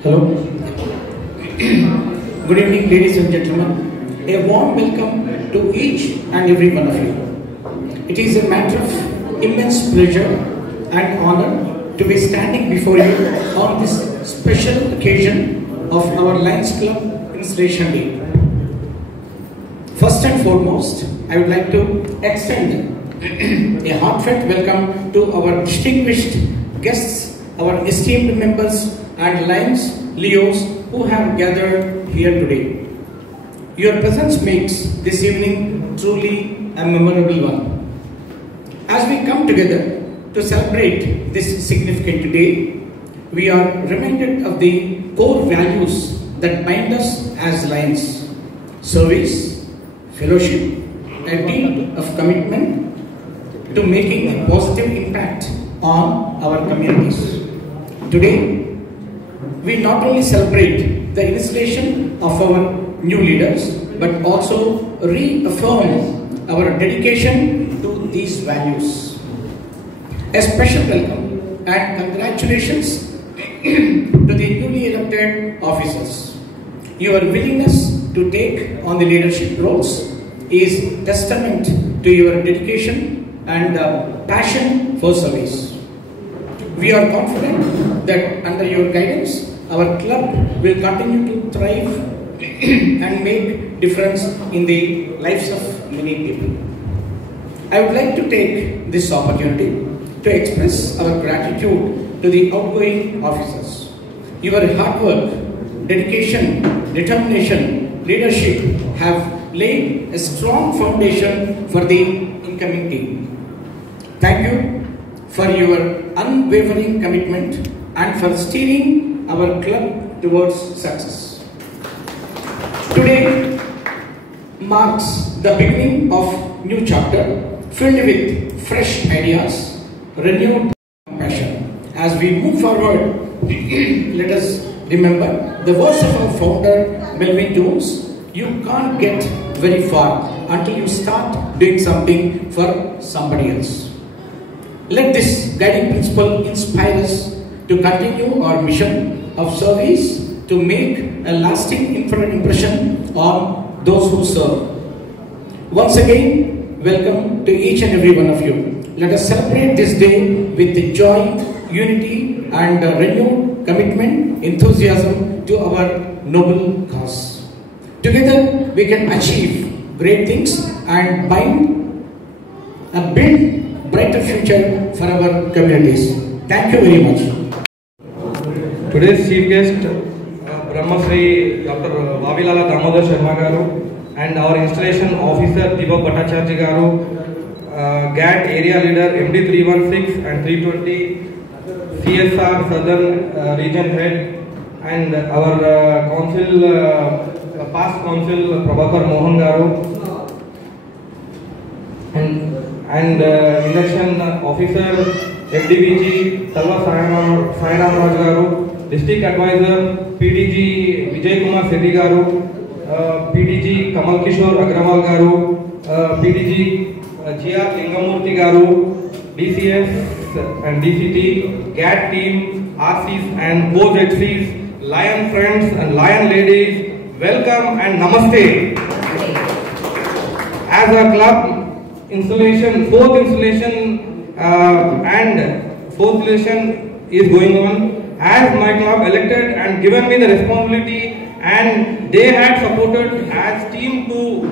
Hello. Good evening, ladies and gentlemen. A warm welcome to each and every one of you. It is a matter of immense pleasure and honor to be standing before you on this special occasion of our Lions Club Installation Day. First and foremost, I would like to extend a heartfelt welcome to our distinguished guests, our esteemed members and Lions Leos who have gathered here today. Your presence makes this evening truly a memorable one. As we come together to celebrate this significant day, we are reminded of the core values that bind us as Lions: service, fellowship, a deed of commitment to making a positive impact on our communities. Today, we not only celebrate the installation of our new leaders, but also reaffirm our dedication to these values. A special welcome and congratulations to the newly elected officers. Your willingness to take on the leadership roles is testament to your dedication and passion for service. We are confident that under your guidance, our club will continue to thrive and make difference in the lives of many people. I would like to take this opportunity to express our gratitude to the outgoing officers. Your hard work, dedication, determination, leadership have laid a strong foundation for the incoming team. Thank you for your unwavering commitment and for steering our club towards success. Today marks the beginning of new chapter filled with fresh ideas, renewed passion. As we move forward, let us remember the words of our founder Melvin Jones: you can't get very far until you start doing something for somebody else. Let this guiding principle inspire us to continue our mission of service to make a lasting impression on those who serve. Once again, welcome to each and every one of you. Let us celebrate this day with the joy, unity and renewed commitment, enthusiasm to our noble cause. Together we can achieve great things and build brighter future for our communities. Thank you very much. Today's chief guest, Brahma Shri Dr. Vavilala Damodar Sharma Garu, and our installation officer Deepak Bhattacharya Garu, GAT area leader MD 316 and 320, CSR Southern region head, and our past council Prabhakar Mohan Garu, and election officer FDBG Salva Sairam Raj Garu, district advisor PDG Vijay Kumar Sethi Garu, PDG Kamal Kishore Agrawal Garu, PDG GR Lingamurthy Garu, DCS and DCT, GAT team, RCs and OZCs, Lion friends and Lion ladies, welcome and namaste. As a club installation, fourth installation is going on. As my club elected and given me the responsibility, and they had supported as team to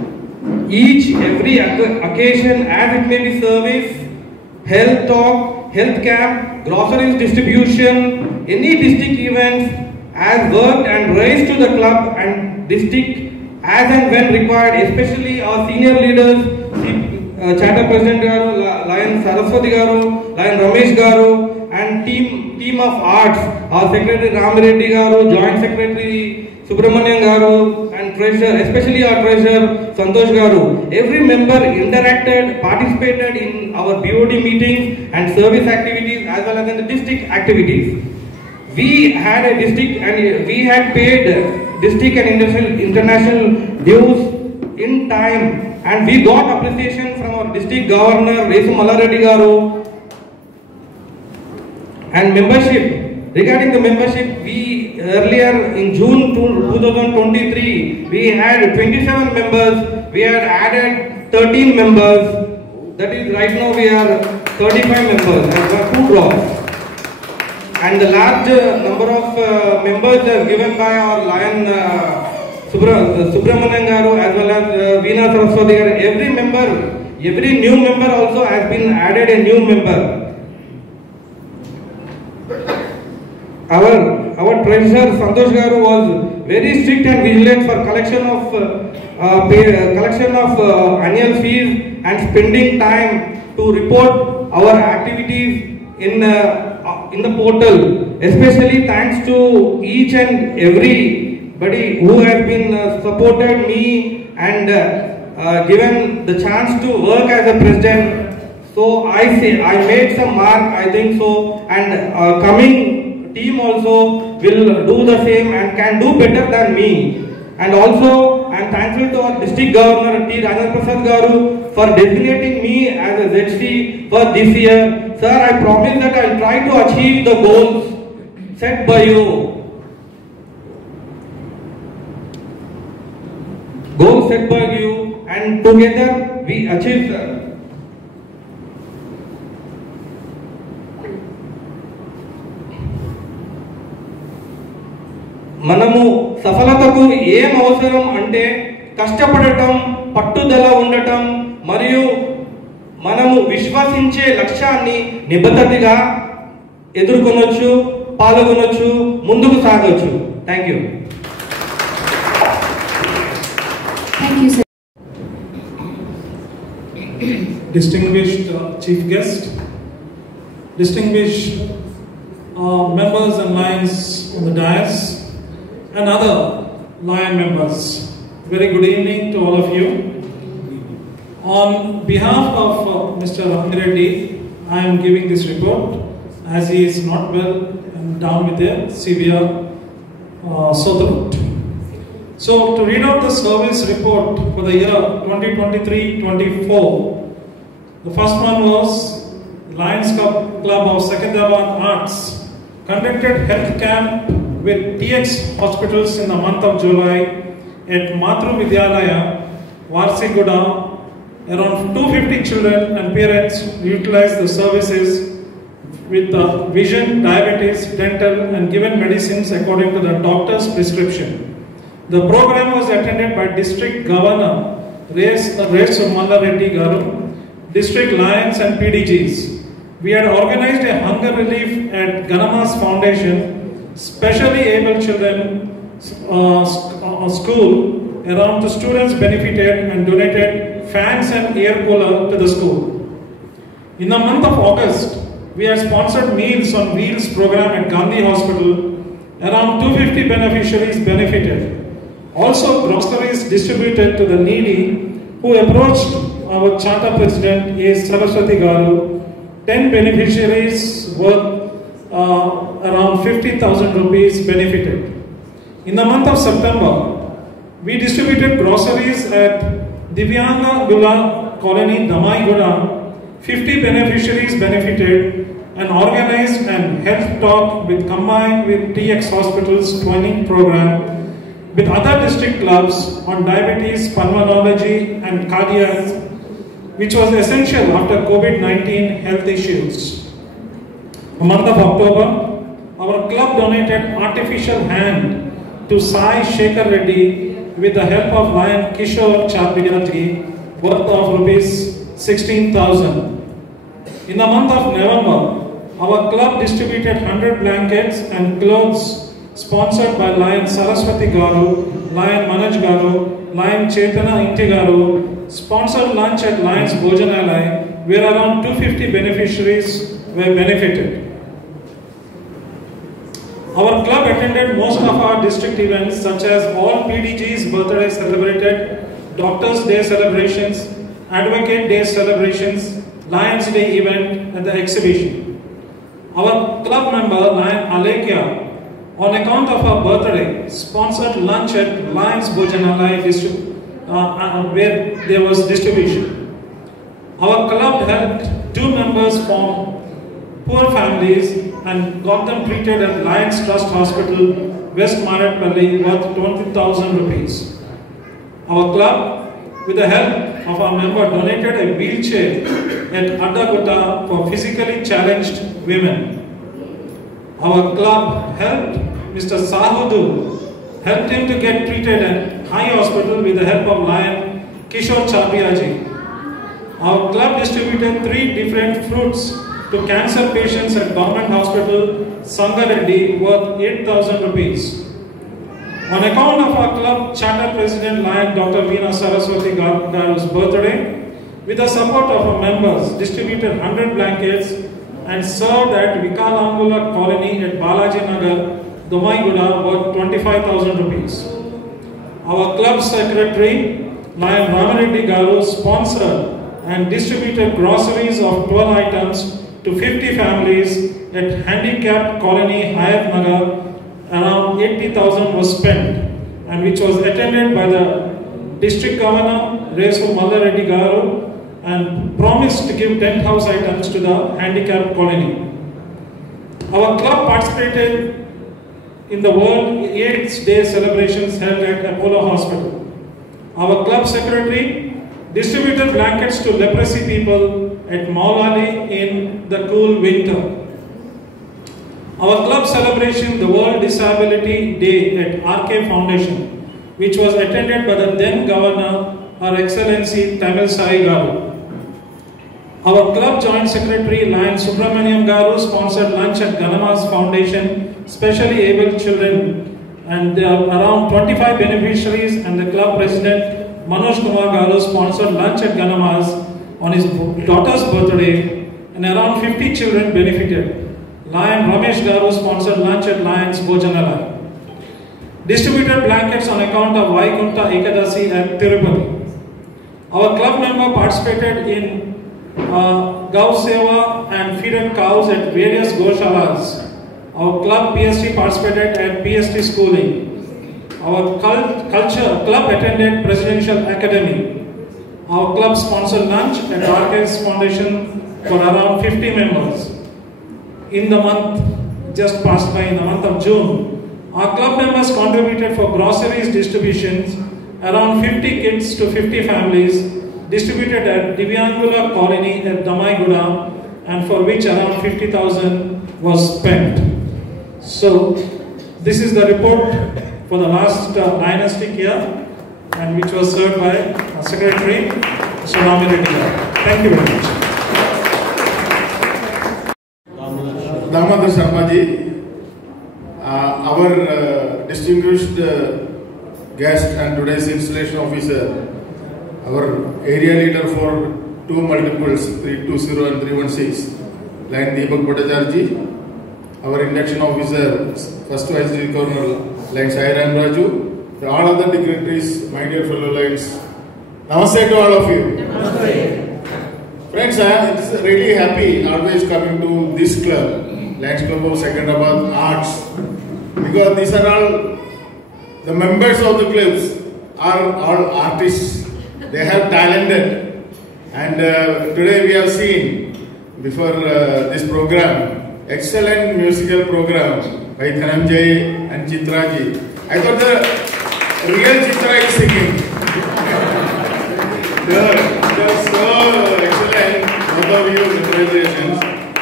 every occasion, as it may be service, health talk, health camp, groceries distribution, any district events, as worked and raised to the club and district as and when required, especially our senior leaders, Charter President Garu, Lion Saraswati Garu, Lion Ramesh Garu, and team of arts, our Secretary Ram Reddy Garu, Joint Secretary Subramanian Garu, and Treasurer, especially our Treasurer Santosh Garu. Every member interacted, participated in our BOD meetings and service activities as well as in the district activities. We had a district and we had paid district and international dues in time, and we got appreciation from our district governor Resu Mallareddy Garu, and membership Regarding the membership, we earlier in June 2023, we had 27 members, we had added 13 members, that is right now we are 35 members, and we are 2 drops. And the large number of members are given by our Lion Subramanian Garu as well as Veena Saraswati Garu. Every member, every new member also has been added a new member. Our treasurer Santosh Garu was very strict and vigilant for collection of annual fees and spending time to report our activities in the portal. Especially thanks to each and everybody who has been supported me and given the chance to work as a president. So I say I made some mark, I think so, and coming team also will do the same and can do better than me. And also I am thankful to our district governor T. Rajendra Prasad Garu for designating me as a ZC for this year. Sir, I promise that I will try to achieve the goals set by you. Goals set by you, and together we achieve, sir. మనము సఫలతకు ఏం అవసరం అంటే కష్టపడటం, పట్టుదల ఉండటం మరియు మనము విశ్వసించే లక్ష్యాన్ని నిబద్ధతగా ఎదుర్కొనొచ్చు, పాల్గొనొచ్చు, ముందుకు సాగొచ్చు. Thank you. Distinguished chief guest, distinguished members and lions on the dais, and other Lion members. Very good evening to all of you. On behalf of Mr. Rangireddy, I am giving this report as he is not well and down with a severe sore throat. So to read out the service report for the year 2023-24, the first one was Lions Club of Secunderabad Arts conducted health camp with TX hospitals in the month of July at Matru Vidyalaya, Varsiguda. Around 250 children and parents utilized the services with vision, diabetes, dental and given medicines according to the doctor's prescription. The program was attended by District Governor Res Malla Reddy Garu, District Lions and PDGs. We had organized a hunger relief at Ganamas Foundation, specially able children school. Around the students benefited and donated fans and air cooler to the school. In the month of August, we had sponsored Meals on Wheels program at Gandhi Hospital. Around 250 beneficiaries benefited. Also, groceries distributed to the needy who approached our charter president A. Saraswati Garu. 10 beneficiaries worth around 50,000 rupees benefited. In the month of September, we distributed groceries at Divyanga Gula Colony, Damai-Guda. 50 beneficiaries benefited and organized an health talk with combined with TX Hospital's training program with other district clubs on diabetes, pulmonology and cardiac, which was essential after COVID-19 health issues. The month of October, our club donated artificial hand to Sai Shekhar Reddy with the help of Lion Kishore Chadbiyati, worth of rupees 16,000. In the month of November, our club distributed 100 blankets and clothes sponsored by Lion Saraswati Garu, Lion Manoj Garu, Lion Chetana Inti Garu, sponsored lunch at Lions Bhojanalai, where around 250 beneficiaries were benefited. Our club attended most of our district events such as all PDG's birthday celebrated, Doctors' Day celebrations, Advocate Day celebrations, Lions Day event and the exhibition. Our club member Lion Alekia, on account of her birthday, sponsored lunch at Lions Bhojanalai where there was distribution. Our club helped 2 members form poor families and got them treated at Lions Trust Hospital, West Maratpalli, worth 20,000 rupees. Our club, with the help of our member, donated a wheelchair at Addagutta for physically challenged women. Our club helped Mr. Sahudu, helped him to get treated at High Hospital with the help of Lion Kishore Chapiaji. Our club distributed 3 different fruits to cancer patients at Government Hospital, Sangareddy, worth 8,000 rupees. On account of our club charter president Lion Dr. Veena Saraswati Garu's birthday, with the support of our members, distributed 100 blankets and served at Vikalangula colony at Balaji Nagar, Domaiguda, worth 25,000 rupees. Our club secretary, Lion Ramareddy Garu, sponsored and distributed groceries of 12 items to 50 families at Handicapped Colony, Hayat Nagar. Around 80,000 was spent, and which was attended by the district governor, Resu Mallareddy Garu, and promised to give 10 house items to the handicapped colony. Our club participated in the World AIDS Day celebrations held at Apollo Hospital. Our club secretary distributed blankets to leprosy people at Maulali in the cool winter. Our club celebration the World Disability Day at RK Foundation, which was attended by the then Governor, Her Excellency Tamil Sai Garu. Our club joint secretary Lion Subramaniam Garu sponsored lunch at Ganama's Foundation, specially abled children, and there are around 25 beneficiaries, and the club president Manoj Kumar Garu sponsored lunch at Ganama's on his daughter's birthday, and around 50 children benefited. Lion Ramesh Garu sponsored lunch at Lions Bhojanalaya. Distributed blankets on account of Vaikunta Ekadasi at Tirupati. Our club member participated in Gau Seva and feeded cows at various Goshalas. Our club PST participated at PST schooling. Our club attended Presidential Academy. Our club sponsored lunch at RK's Foundation for around 50 members. In the month just passed by, in the month of June, our club members contributed for groceries distributions, around 50 kits to 50 families, distributed at Divyangula colony at Damaiguda, and for which around 50,000 was spent. So, this is the report for the last dynastic year, and which was served by our Secretary, Mr. Ramareddy. Thank you very much. Damodar Sharmaji, our distinguished guest and today's installation officer, our area leader for 2 multiples 320 and 316, Lion Deepak Bhattacharya, our induction officer, first vice governor, Lion Sai Ram Raju, all other dignitaries, my dear fellow Lions. Namaste to all of you. Namaste. Friends, I am really happy always coming to this club, Lions Club of Secunderabad Arts, because these are all the members of the clubs are all artists. They have talented, and today we have seen before this program excellent musical program by Dhananjay and Chitraji. I thought the real Chitra is singing. They are so excellent. Both of you, congratulations.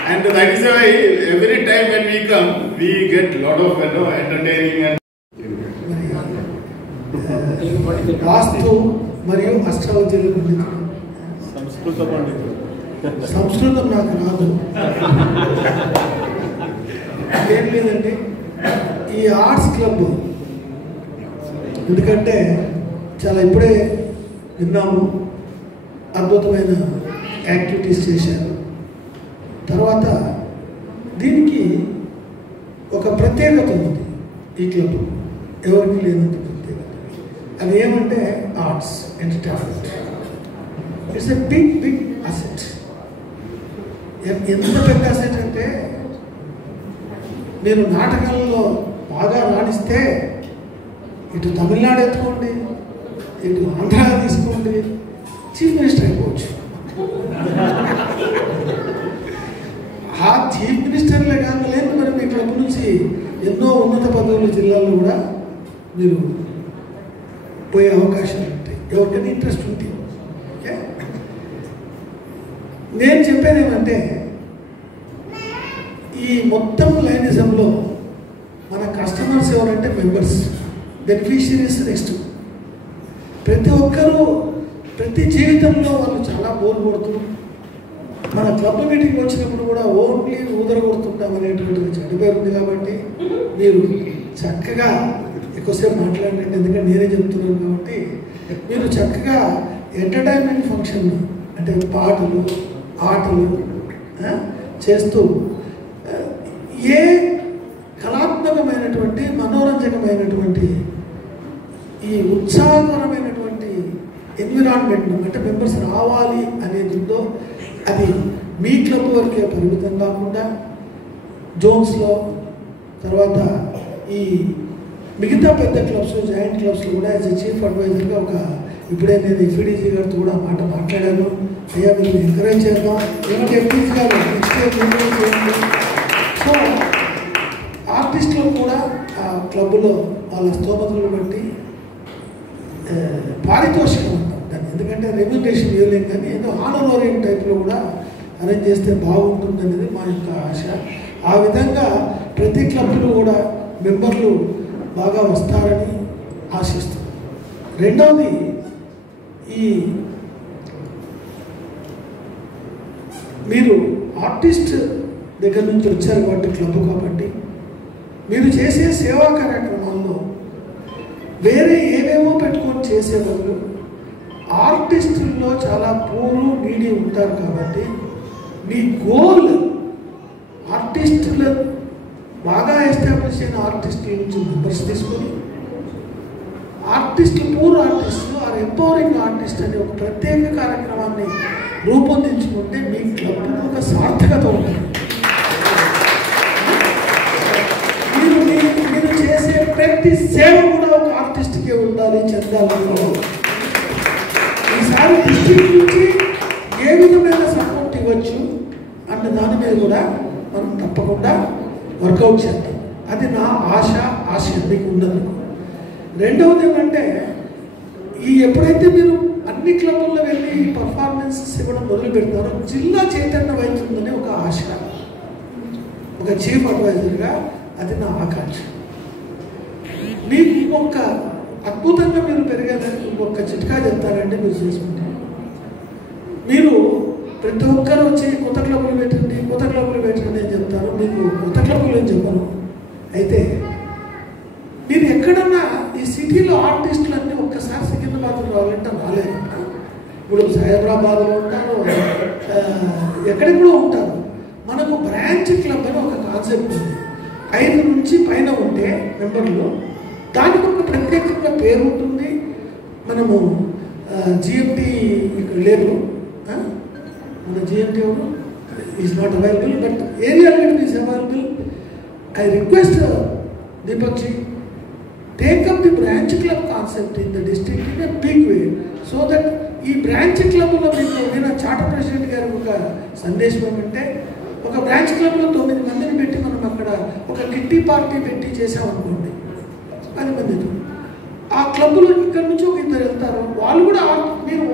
And that is why every time when we come, we get a lot of entertaining and. వాస్తు మరియు అస్ట్రాలజీల గురించి సంస్కృతం నాకు రాదు. ఏం లేదండి, ఈ arts club ఎందుకంటే చాలా ఇప్పుడే విన్నాము, అద్భుతమైన యాక్టివిటీస్ చేశారు. తర్వాత దీనికి ఒక ప్రత్యేకత ఉంది. ఈ క్లబ్ ఎవరికి లేనంత ప్రత్యేకత. అది ఏమంటే arts entertainment. It's a big asset. ఎంత పెద్ద అసెట్ అంటే, నేను నాటకాలలో బాగా రాణిస్తే ఇటు తమిళనాడు ఎత్తుకోండి, ఇటు ఆంధ్ర తీసుకోండి, చీఫ్ మినిస్టర్ అయిపోవచ్చు. ఆ చీఫ్ మినిస్టర్లే కాగలేదు, మరి మీ క్లబ్ నుంచి ఎన్నో ఉన్నత పదవులు జిల్లాలో కూడా మీరు పోయే అవకాశాలు ఉంటాయి, ఎవరికైనా ఇంట్రెస్ట్ ఉంటుంది. ఓకే, నేను చెప్పేది ఏమంటే ఈ మొత్తం లైనిజంలో మన కస్టమర్స్ ఎవరంటే మెంబర్స్, బెనిఫిషియరీస్ నెక్స్ట్. ప్రతి ఒక్కరూ ప్రతి జీవితంలో వాళ్ళు చాలా బోర్ కొడుతూ మన క్లబ్ మీటింగ్ వచ్చినప్పుడు కూడా ఓన్లీ ఊదర కొడుతుంటాం అనేటువంటిది చెడిపోయింది. కాబట్టి మీరు చక్కగా ఎక్కువసేపు మాట్లాడండి, ఎందుకంటే నేనే చెప్తున్నాను కాబట్టి మీరు చక్కగా ఎంటర్టైన్మెంట్ ఫంక్షన్ అంటే పాటలు ఆటలు చేస్తూ ఏ కళాత్మకమైనటువంటి మనోరంజకమైనటువంటి ఈ ఉత్సాహకరమైనటువంటి ఎన్విరాన్మెంట్ అంటే మెంబర్స్ రావాలి అనేది ఉందో అది మీ క్లబ్ వరకే పరిమితం కాకుండా జోన్స్లో తర్వాత ఈ మిగతా పెద్ద క్లబ్స్ జాయింట్ క్లబ్స్లో కూడా యాజ్ ఎ చీఫ్ అడ్వైజర్గా ఒక ఇప్పుడే నేను ఎఫ్ఈడీజీ గారితో కూడా మాట్లాడాను. అయ్యా మీరు ఎంకరేజ్ చేద్దాం, ఏమంటే ఎఫ్ఈడీజీ గారు చేయండి. సో ఆర్టిస్టులు కూడా ఆ క్లబ్లో వాళ్ళ స్తోమతలను బట్టి పారితోషికం ఉంటాం దాన్ని, ఎందుకంటే రెమ్యునరేషన్ ఇవ్వలేం, కానీ ఏదో ఆనరోరియం టైప్లో కూడా అరేంజ్ చేస్తే బాగుంటుంది అనేది మా యొక్క ఆశ. ఆ విధంగా ప్రతి క్లబ్లో కూడా మెంబర్లు బాగా వస్తారని ఆశిస్తాం. రెండవది, ఈ మీరు ఆర్టిస్ట్ దగ్గర నుంచి వచ్చారు కాబట్టి క్లబ్ కాబట్టి మీరు చేసే సేవా కార్యక్రమాల్లో వేరే ఏవేవో పెట్టుకొని చేసే బదులు ఆర్టిస్టుల్లో చాలా పూర్లు నీడి ఉంటారు కాబట్టి మీ గోల్ ఆర్టిస్టులు బాగా ఎస్టాబ్లిష్ అయిన ఆర్టిస్టుల నుంచి మెంబర్స్ తీసుకొని ఆర్టిస్టులు పూర్ ఆర్టిస్టులు ఆర్ ఎంపవరింగ్ ఆర్టిస్ట్ అనే ఒక ప్రత్యేక కార్యక్రమాన్ని రూపొందించుకుంటే మీ క్లబ్ ఒక సార్థకత ఉంటుంది. మీరు చేసే ప్రతి సేవ కూడా ఒక ఆర్టిస్ట్కే ఉండాలి, చెందాలి. ఈసారి డిస్ట్రిక్ట్ నుంచి ఏ విధమైన సపోర్ట్ ఇవ్వచ్చు అన్న దాని మీద కూడా మనం తప్పకుండా వర్కౌట్ చేద్దాం. అది నా ఆశ మీకు ఉన్నది. రెండవది ఏమంటే ఎప్పుడైతే మీరు అన్ని క్లబ్ల్లో వెళ్ళి పర్ఫార్మెన్సెస్ ఇవ్వడం మొదలు పెడతారో జిల్లా చైతన్యమవుతుందని ఒక ఆశ, ఒక చీఫ్ అడ్వైజర్గా అది నా ఆకాంక్ష. మీకు ఇంకొక అద్భుతంగా మీరు పెరిగేదానికి ఇంకొక చిట్కా చెప్తారంటే మీరు చేసుకుంటారు. మీరు ప్రతి ఒక్కరు వచ్చి కొత్త క్లబ్లు పెట్టండి అని చెప్తారు. మీకు కొత్త క్లబ్లు అని చెప్పను. అయితే మీరు ఎక్కడన్నా ఈ సిటీలో ఆర్టిస్టులన్నీ ఒక్కసారి సికింద్రాబాద్లో రావాలంటే రాలేదు. ఇప్పుడు సైబరాబాద్లో ఉంటారు, ఎక్కడికి కూడా ఉంటారు. మనకు బ్రాంచ్ క్లబ్ అని ఒక కాన్సెప్ట్ ఉంది. 5 నుంచి పైన ఉంటే మెంబర్లు దానికి ఒక ప్రత్యేకంగా పేరు ఉంటుంది. మనము జిఎంటీ ఇక్కడ లేదు, మన జిఎంటీ ఎవరు is not available, but area leader is available. I request Deepak ji, take up the branch club concept in the district in a big way, so that ఈ బ్రాంచ్ క్లబ్లో మీకు నేను చార్టర్ ప్రెసిడెంట్ గారు ఒక సందేశం ఏమంటే ఒక బ్రాంచ్ క్లబ్లో 9 మందిని పెట్టి మనం అక్కడ ఒక కిట్టి పార్టీ పెట్టి చేసామనుకోండి, 10 మందితో ఆ క్లబ్లో ఇక్కడ నుంచి ఒక 2 వెళ్తారు. వాళ్ళు కూడా మీరు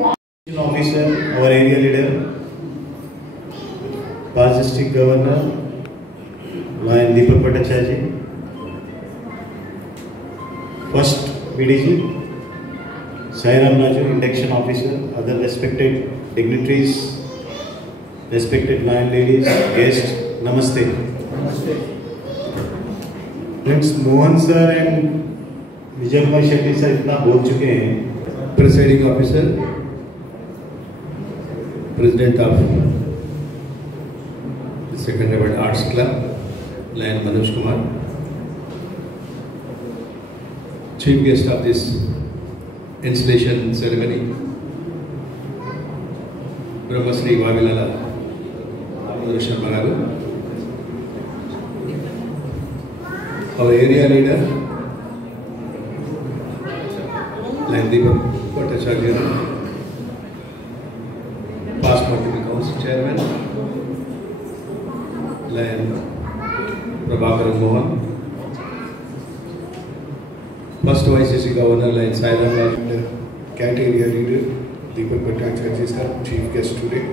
officer, hour area leader, pass district governor Lion Deepak Bhattacharya, first BDG Sairam Raju, induction officer, other respected dignitaries, respected Lion ladies, guests, namaste. Namaste. Friends, Mohan sir and Vijay Kumar Shetty sir इतना बोल चुके हैं. Presiding officer, president of the Second Arts Club, Lion Manoj Kumar, chief guest of this installation ceremony, Brahmasri Vavilala Sharma Garu, our area leader, Lion Deepak Bhattacharya, past multiple council chairman, Lion Prabhakar Mohan, First YCC Governor Lion Sairam Raj, CAT area leader Deepak Bhattacharya sir, chief guest today,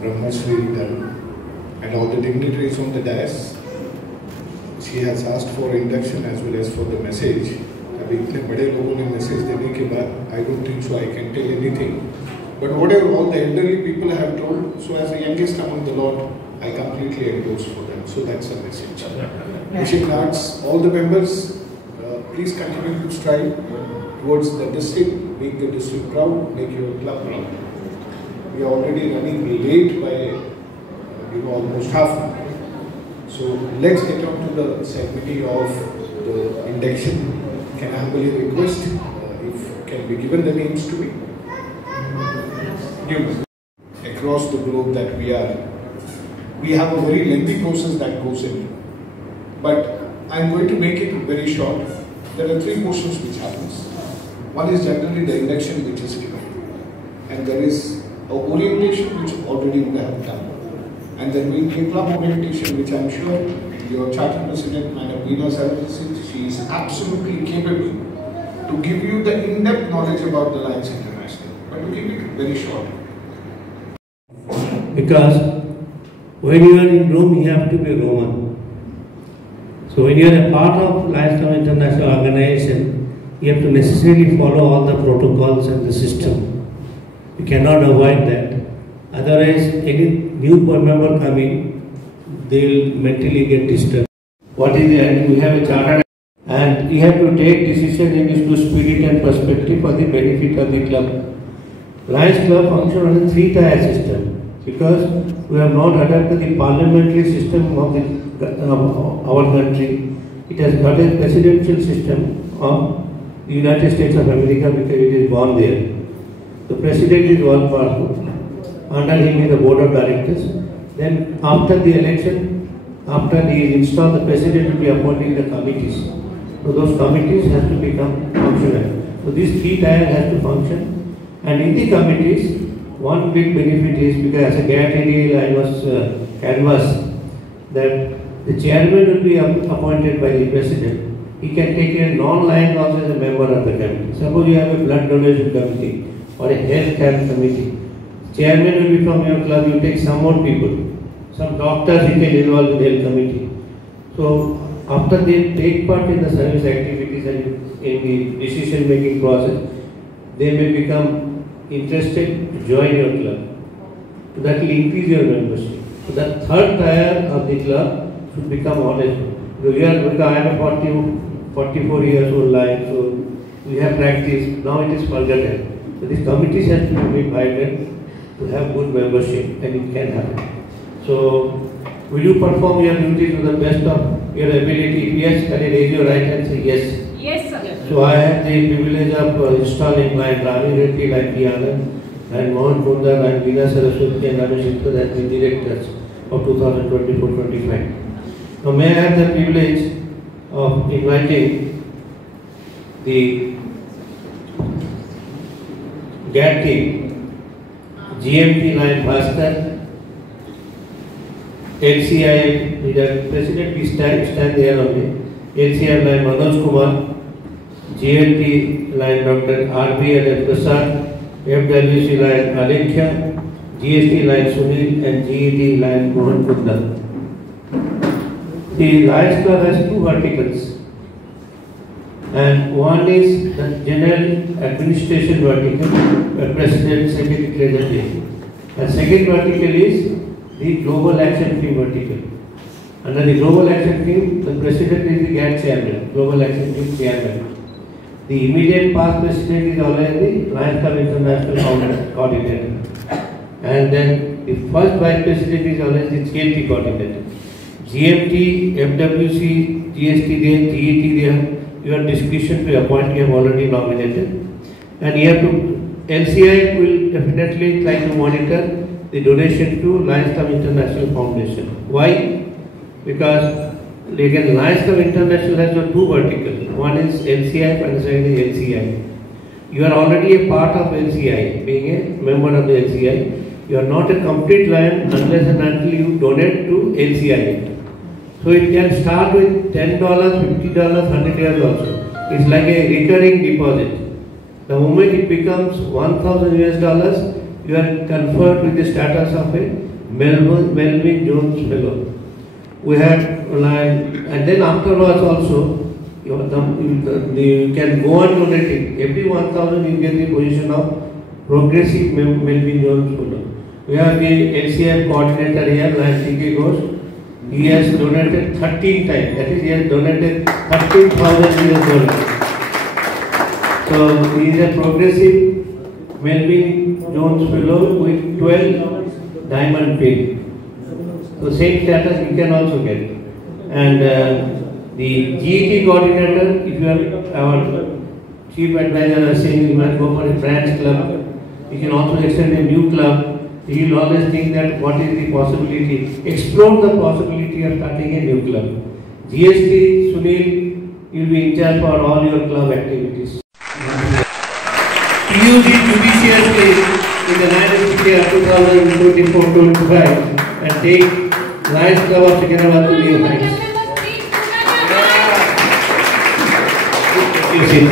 Brahmasri Dharan, and all the dignitaries on the dais. She has asked for induction as well as for the message. अभी इतने बड़े लोगों ने message देने के बाद I don't think so I can tell anything. But whatever all the elderly people have told, so as the youngest among the lot, I completely endorse for them. So that's a message. Wishing arts, all the members, please continue to strive towards the district, make the district proud, make your club proud. We are already running late by almost half an hour. So let's get on to the ceremony of the induction. Can I humbly request if can be given the names to me? Across the globe that we have a very lengthy process that goes in. But I'm going to make it very short. There are three portions which happens. One is generally the induction which is given. And there is a orientation which already we have done. And then we will club orientation, which I'm sure your charter president, Madam Veena Sarvasith, she is absolutely capable to give you the in-depth knowledge about the Lions International. But to keep it very short. Because when you are in Rome, you have to be Roman. So when you are a part of Lions Club International organization, you have to necessarily follow all the protocols and the system. You cannot avoid that. Otherwise, any new member coming, they will mentally get disturbed. What is it? We have a charter and you have to take decision in this to spirit and perspective for the benefit of the club. Lions Club functions on a three-tier system because we have not adopted the parliamentary system of our country. It has got a presidential system of the United States of America because it is born there. The president is all powerful. Under him is the board of directors. Then after the election, after he is installed, the president will be appointing the committees. So those committees have to become functional. So these three tiers have to function. And in the committees, one big benefit is because as a guarantee I was canvassed that the chairman will be appointed by the president. He can take a non-Lions also as a member of the committee. Suppose you have a blood donation committee or a health camp committee. Chairman will be from your club, you take some more people. Some doctors you can involve in the health committee. So after they take part in the service activities and in the decision making process, they may become interested to join your club. So that will increase your membership. So the third tier of the club should become honest. So because I am a 44 years old Lion, so we have practiced, now it is forgotten. So these committees have to be vibrant to have good membership and it can happen. So, will you perform your duty to the best of your ability? If yes, can you raise your right hand and say yes? Yes, sir. So, I had the privilege of installing Lion Rani Reddy, Lion Kiana, and Mohan Kundar, and Veena Saraswati, and Ramesh Shikar as the directors of 2024-25. Now, may I have the privilege of inviting the GAT team, GMT Lion Bhaskar, LCI, the president, we stand there only. LCI Lion Manoj Kumar, GLT Lion Dr. RBL Prasad, FWC Lion Alekhya, GST Lion Sunil, and GED Lion Mohan Kundar. The Lions Club has two verticals, and one is the general administration vertical, where president, secretary, treasury, and second vertical is the Global Action Team vertical. Under the Global Action Team, the president is the GAT chairman, Global Action Team chairman. The immediate past president is already the Lions Club International coordinator. And then the first vice president is always the GMT coordinator. GMT, FWC, GST there, GET there, your discretion to appoint, you have already nominated. And you have to, LCI will definitely try to monitor the donation to Lions Club International Foundation. Why? Because again, Lions Club International has got two verticals. One is LCI and the second is LCI. You are already a part of LCI, being a member of the LCI. you are not a complete lion unless and until you donate to LCI. So it can start with $10, $50, $100 also. It's like a recurring deposit. The moment it becomes $1,000, you are conferred with the status of a Melvin Jones Fellow. We have, and then afterwards also, you can go on donating. Every 1,000 you get the position of Progressive Melvin Jones Fellow. We have the LCF coordinator here, like TK Ghosh. He has donated 13 times. That is, he has donated $13,000. So he is a Progressive Melvin Jones Fellow with 12 diamond pin. So same status you can also get. And the GET coordinator, if you are our chief advisor is saying you must go for a branch club, you can also extend a new club. He will always think that what is the possibility, explore the possibility of starting a new club. GST, Sunil, you will be in charge for all your club activities. Use it judiciously in the financial year 2024-25 and take Lions Club of Secunderabad to new heights. Thank you.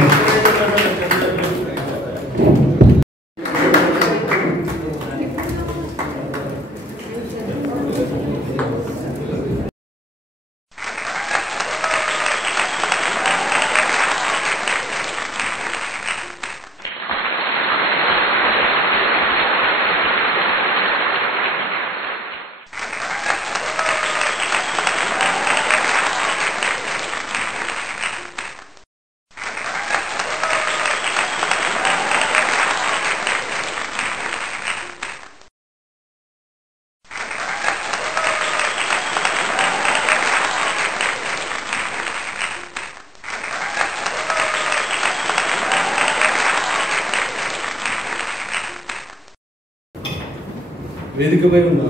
వేదికపై ఉన్న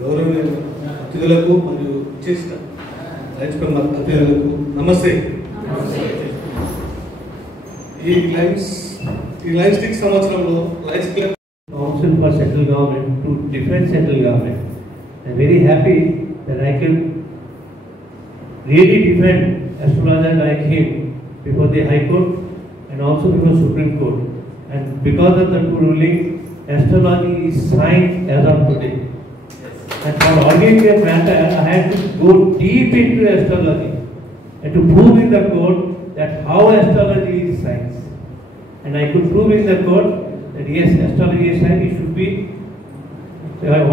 గౌరవనీయ అతిథులకు మరియు చేసిన lines club అతిథులకు నమస్తే. ఈ lines stick సంవత్సరంలో lines club Council for Central Government to defend Central Government. I am very happy that I can really defend astrologer like him before the High Court and also before Supreme Court. And because of the two rulings, astrology is science as of today. And for arguing a matter, I had to go deep into astrology and to prove in the court that how astrology is science. And I could prove in the court that yes, astrology is science. It should be,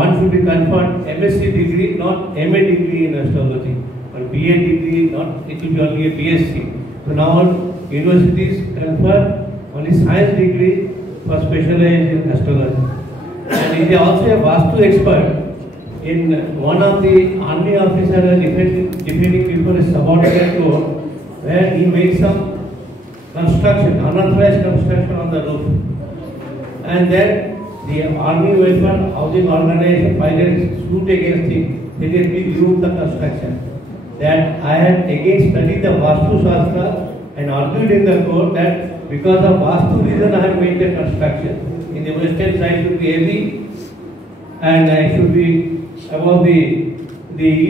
one should be conferred MSc degree, not MA degree in astrology, or BA degree, not it will be only a BSc. So now universities confer only science degree for specialized in astrology. And he is also a Vastu expert. In one of the army officers defending before a subordinate court, where he made some construction, unauthorized construction on the roof. And then the Army Welfare Housing Organization filed a suit against him. They did remove the construction. That I had again studied the Vastu Shastra and argued in the court that because of Vastu reason I have made the construction. In the western side should be heavy and I should be above the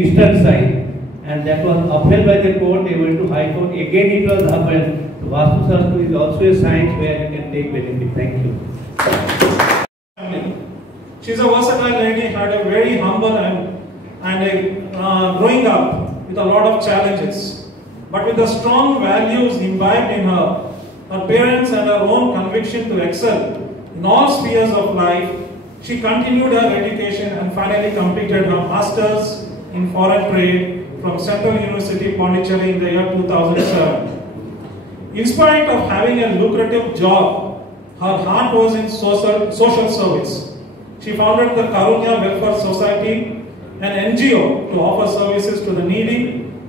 eastern side. And that was upheld by the court. They went to High Court. Again it was upheld. So Vastu Shastra is also a science where you can take benefit. Thank you. She is a versatile lady, had a very humble and growing up with a lot of challenges. But with the strong values imbibed in her, her parents and her own conviction to excel in all spheres of life, she continued her education and finally completed her Masters in Foreign Trade from Central University, Pondicherry in the year 2007. In spite of having a lucrative job, her heart was in social service. She founded the Karunya Welfare Society, an NGO to offer services to the needy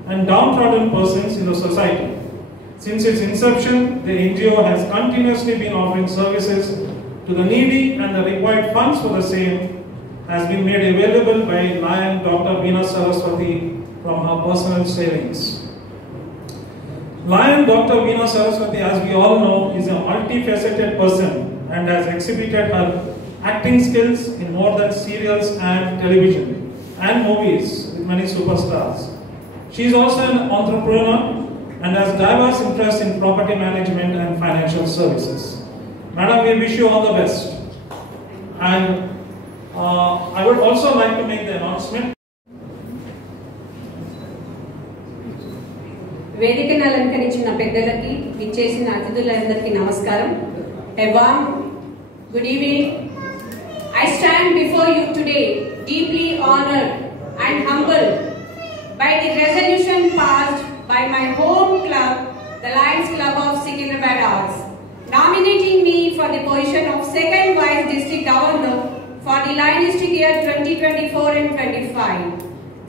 and downtrodden persons in the society. Since its inception, the NGO has continuously been offering services to the needy, and the required funds for the same has been made available by Lion Dr. Veena Saraswati from her personal savings. Lion Dr. Veena Saraswati, as we all know, is a multifaceted person and has exhibited her acting skills in more than serials and television and movies with many superstars. She is also an entrepreneur and has diverse interests in property management and financial services. Madam, we wish you all the best. And I would also like to make the announcement. వేదికను అలంకరించిన పెద్దలకి విచ్చేసిన అతిథులందరికీ నమస్కారం. A warm good evening. I stand before you today deeply honored and humbled by the resolution passed by my home club, the Lions Club of Secunderabad Arts, nominating me for the position of second Vice District Governor for the Lion District year 2024 and 25.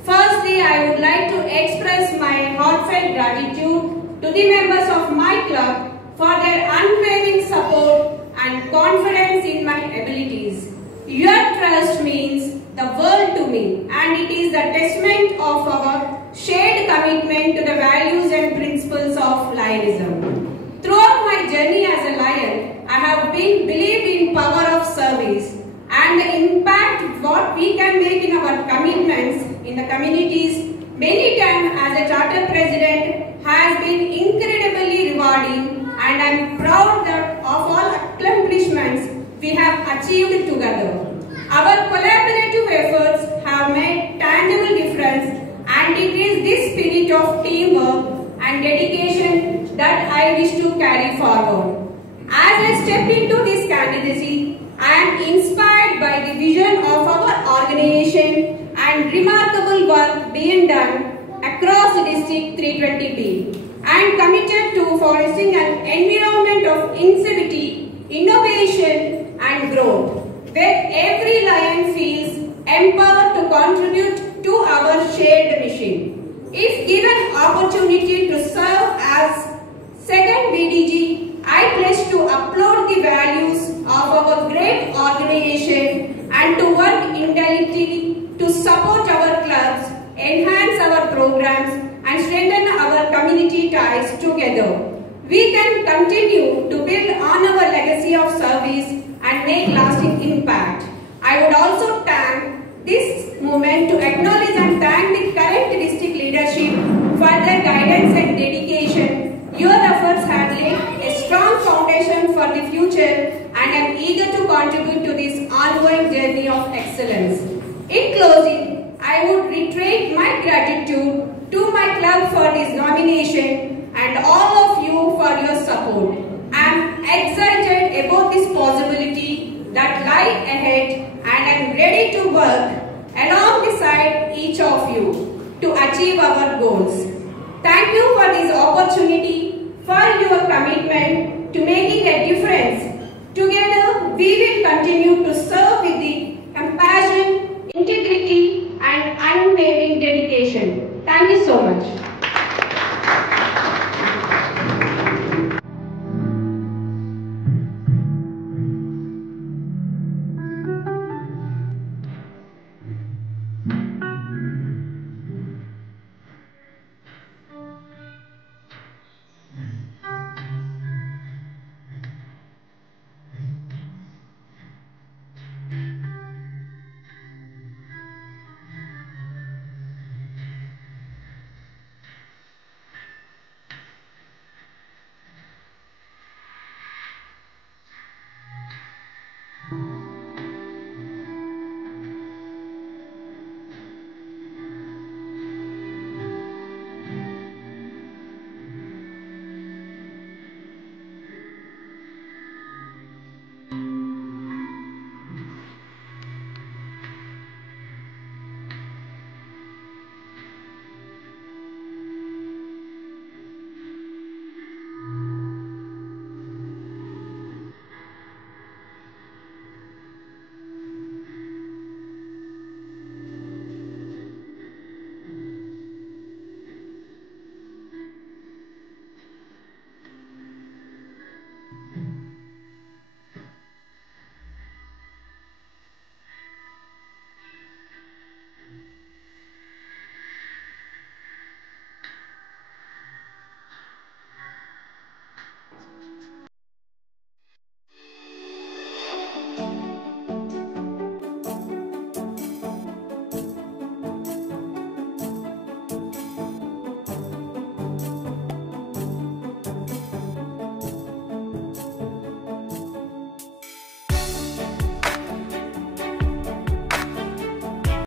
Firstly, I would like to express my heartfelt gratitude to the members of my club for their unwavering support and confidence in my abilities. Your trust means the world to me, and it is the testament of our shared commitment to the values and principles of Lionism. Throughout my journey as a Lion, I have believed in power of service and the impact what we can make in our commitments in the communities. Many times as a charter president has been incredibly rewarding, and I am proud that of all accomplishments we have achieved together. Our collaborative efforts have made tangible difference, and it is this spirit of teamwork and dedication that I wish to carry forward. As I step into this candidacy, I am inspired by the vision of our organization and remarkable work being done across District 320B. I am committed to fostering an environment of inclusivity, innovation and growth, where every Lion feels empowered to contribute to our shared mission. If given opportunity to serve as second VDG, I pledge to uphold the values of our great organization and to work intelligently to support our clubs, enhance our programs and strengthen our community ties together. We can continue to build on our legacy of service and make lasting impact. I would also take this moment to acknowledge and thank the current district leadership for their guidance and dedication. Your efforts have laid a strong foundation for the future, and I am eager to contribute to this ongoing journey of excellence. In closing, I would reiterate my gratitude to my club for this nomination and all of you for your support. I am excited about this possibility that lie ahead, and I am ready to work alongside each of you to achieve our goals. Thank you for this opportunity, for your commitment to making a difference. Together, we will continue to serve with the